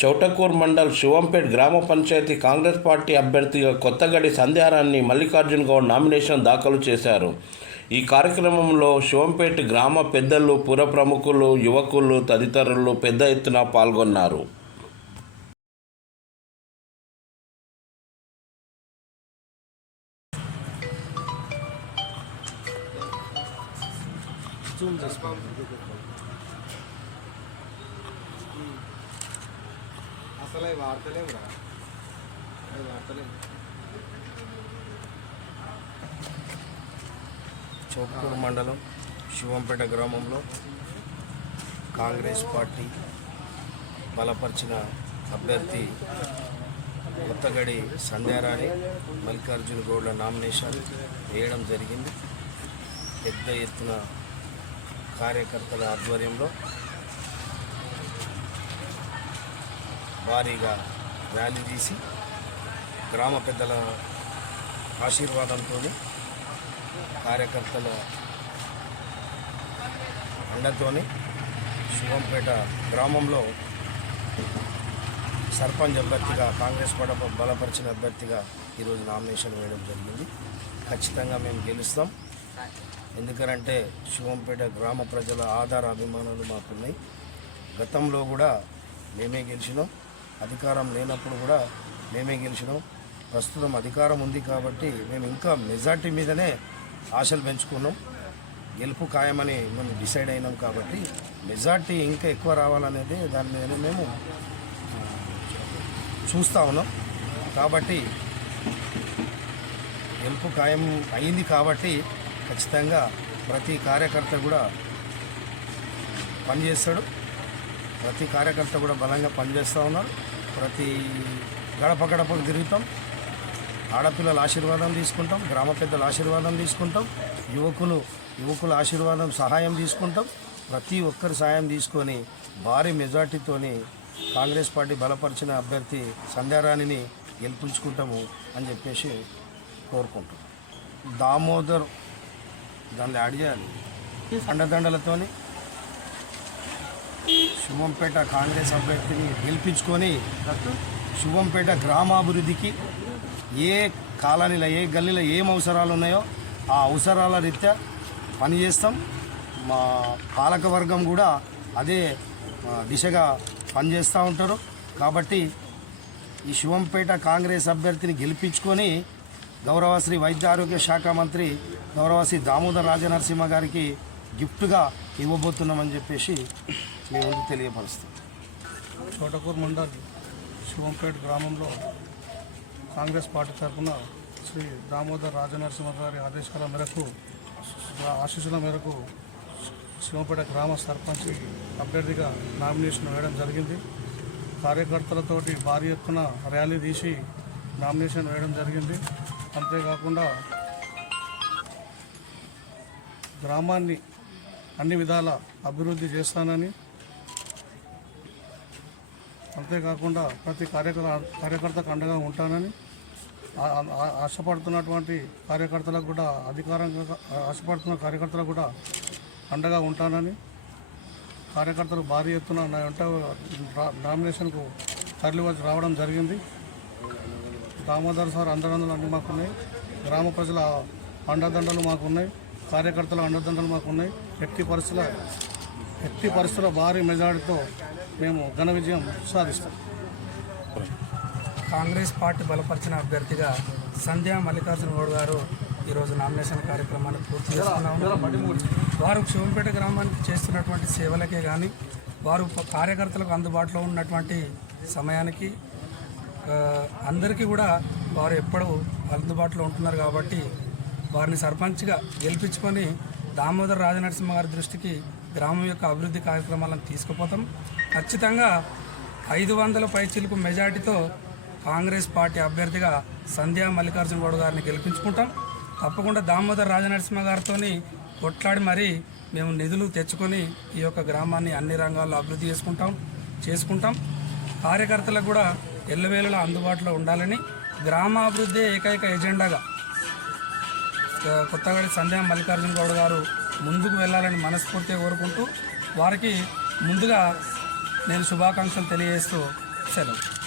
చౌటకూర్ మండల్ శివంపేట్ గ్రామ పంచాయతీ కాంగ్రెస్ పార్టీ అభ్యర్థిగా కొత్తగడి సంధ్యారాన్ని మల్లికార్జున్ గౌడ్ నామినేషన్ దాఖలు చేశారు. ఈ కార్యక్రమంలో శివంపేట్ గ్రామ పెద్దలు పుర ప్రముఖులు యువకులు తదితరులు పెద్ద ఎత్తున పాల్గొన్నారు. అసలు అవి రా అవి చౌకూరు మండలం శివంపేట గ్రామంలో కాంగ్రెస్ పార్టీ బలపరిచిన అభ్యర్థి కొత్తగడి సంధ్యారాణి మల్లికార్జున గౌడ్ల నామినేషన్ వేయడం జరిగింది. పెద్ద ఎత్తున కార్యకర్తల ఆధ్వర్యంలో భారీగా ర్యాలీ తీసి గ్రామ పెద్దల ఆశీర్వాదంతో కార్యకర్తల అండతోని శివంపేట గ్రామంలో సర్పంచ్ అభ్యర్థిగా కాంగ్రెస్ పడ బలపరిచిన అభ్యర్థిగా ఈరోజు నామినేషన్ వేయడం జరిగింది. ఖచ్చితంగా మేము గెలుస్తాం. ఎందుకంటే శివంపేట గ్రామ ప్రజల ఆధార అభిమానాలు మాకున్నాయి. గతంలో కూడా మేమే గెలిచినాం. అధికారం లేనప్పుడు కూడా మేమే గెలిచినాం. ప్రస్తుతం అధికారం ఉంది కాబట్టి మేము ఇంకా మెజార్టీ మీదనే ఆశలు పెంచుకున్నాం. గెలుపు ఖాయమని మేము డిసైడ్ అయినాం కాబట్టి మెజార్టీ ఇంకా ఎక్కువ రావాలనేది దాని మీద మేము చూస్తూ ఉన్నాం. కాబట్టి గెలుపు ఖాయం అయింది కాబట్టి ఖచ్చితంగా ప్రతి కార్యకర్త కూడా పనిచేస్తాడు. ప్రతి కార్యకర్త కూడా బలంగా పనిచేస్తూ ఉన్నారు. ప్రతి గడప గడపకు తిరుగుతాం. ఆడపిల్లల ఆశీర్వాదం తీసుకుంటాం. గ్రామ పెద్దల ఆశీర్వాదం తీసుకుంటాం. యువకులు యువకుల ఆశీర్వాదం సహాయం తీసుకుంటాం. ప్రతి ఒక్కరి సహాయం తీసుకొని భారీ మెజార్టీతోని కాంగ్రెస్ పార్టీ బలపరిచిన అభ్యర్థి సంధ్యారాణిని గెలిపించుకుంటాము అని చెప్పేసి కోరుకుంటాం దామోదర్ దాన్ని చేయాలి. అండదండలతోని శుభంపేట కాంగ్రెస్ అభ్యర్థిని గెలిపించుకొని శుభంపేట గ్రామాభివృద్ధికి ఏ కాలనీలో ఏ గల్లీలో ఏం అవసరాలు ఉన్నాయో ఆ అవసరాల రీత్యా పనిచేస్తాం. మా పాలకవర్గం కూడా అదే దిశగా పనిచేస్తూ ఉంటారు. కాబట్టి ఈ శివంపేట కాంగ్రెస్ అభ్యర్థిని గెలిపించుకొని గౌరవశ్రీ వైద్య ఆరోగ్య శాఖ మంత్రి గౌరవశ్రీ దామోదర్ రాజనరసింహ గారికి గిఫ్ట్గా ఇవ్వబోతున్నామని చెప్పేసి మేము ముందు తెలియపరుస్తాం. చోటకూరు మండల్ శివంపేట గ్రామంలో కాంగ్రెస్ పార్టీ తరఫున శ్రీ దామోదర్ రాజనరసింహ గారి ఆదేశాల మేరకు ఆశీస్సుల మేరకు శివంపేట గ్రామ సర్పంచ్ అభ్యర్థిగా నామినేషన్ వేయడం జరిగింది. కార్యకర్తలతోటి భారీ ఎత్తున ర్యాలీ తీసి నామినేషన్ వేయడం జరిగింది. అంతేకాకుండా గ్రామాన్ని అన్ని విధాల అభివృద్ధి చేస్తానని. అంతేకాకుండా ప్రతి కార్యకర్త కార్యకర్తకు అండగా ఉంటానని ఆశపడుతున్నటువంటి కార్యకర్తలకు కూడా అధికారంగా ఆశపడుతున్న కార్యకర్తలకు కూడా అండగా ఉంటానని. కార్యకర్తలు భారీ ఎత్తున నా వెంట నామినేషన్కు తరలివచ్చి రావడం జరిగింది. దామోదర్ సార్ అండదండలు అన్నీ మాకున్నాయి. గ్రామ ప్రజల అండదండలు మాకున్నాయి. కార్యకర్తల అండదండలు మాకున్నాయి. ఎట్టి పరిస్థితుల ఎట్టి పరిస్థితుల భారీ మెజార్టీతో మేము ఘన విజయం సాధిస్తాం. కాంగ్రెస్ పార్టీ బలపరిచిన అభ్యర్థిగా సంధ్యా మల్లికార్జున గౌడ్ గారు ఈరోజు నామినేషన్ కార్యక్రమాన్ని పూర్తి చేస్తున్నాము వారు శివంపేట గ్రామానికి చేస్తున్నటువంటి సేవలకే కానీ వారు కార్యకర్తలకు అందుబాటులో ఉన్నటువంటి సమయానికి అందరికీ కూడా వారు ఎప్పుడూ అందుబాటులో ఉంటున్నారు కాబట్టి వారిని సర్పంచ్గా గెలిపించుకొని దామోదర్ రాజనరసింహ గారి దృష్టికి గ్రామం యొక్క అభివృద్ధి కార్యక్రమాలను తీసుకుపోతాం. ఖచ్చితంగా ఐదు వందల పైచీలకు మెజార్టీతో కాంగ్రెస్ పార్టీ అభ్యర్థిగా సంధ్యా మల్లికార్జున గౌడ్ గారిని గెలిపించుకుంటాం. తప్పకుండా దామోదర్ రాజనరసింహ గారితో కొట్లాడి మరీ మేము నిధులు తెచ్చుకొని ఈ యొక్క గ్రామాన్ని అన్ని రంగాల్లో అభివృద్ధి చేసుకుంటాం చేసుకుంటాం. కార్యకర్తలకు కూడా ఎల్లవేళలా అందుబాటులో ఉండాలని గ్రామాభివృద్ధి ఏకైక ఎజెండాగా కొత్తగడి సంధ్యా మల్లికార్జున గౌడ్ గారు ముందుకు వెళ్ళాలని మనస్ఫూర్తిగా కోరుకుంటూ వారికి ముందుగా నేను శుభాకాంక్షలు తెలియజేస్తూ సెలవు.